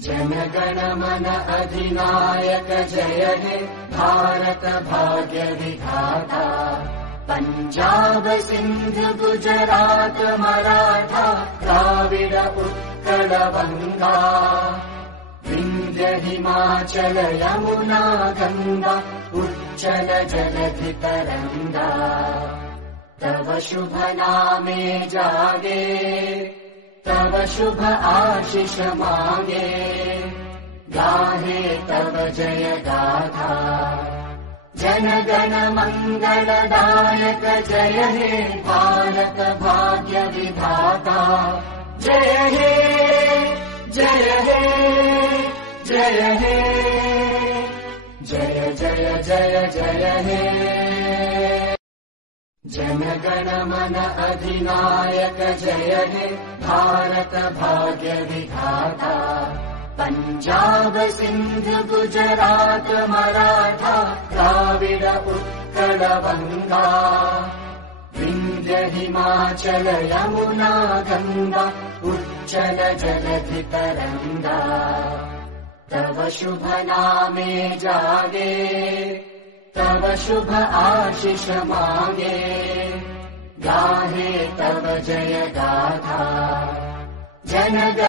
जनगण मन अधिनायक जय हे भारत भाग्य विधाता। पंजाब सिंध गुजरात मराठा द्राविड उत्कल गंगा। विंध्य हिमाचल यमुना गंगा उच्चल जलधि तरंगा। तव शुभ नामे जागे तव शुभ आशीष मांगे। गाहे तव जय गाथा जनगण मंगलदायक जय हे भारत भाग्य विधाता। जय हे जय हे जय हे जय जय जय जय हे। जनगण मन अधिनायक जय हे भारत भाग्य विधाता। पंजाब सिंध गुजरात मराठा द्राविड उत्कल गंगा। विंध्य हिमाचल यमुना गंगा उच्चल जलधि तरंगा। तव शुभ नामे जागे तव शुभ आशीष मांगे। गाहे तव जय गाथा जनगण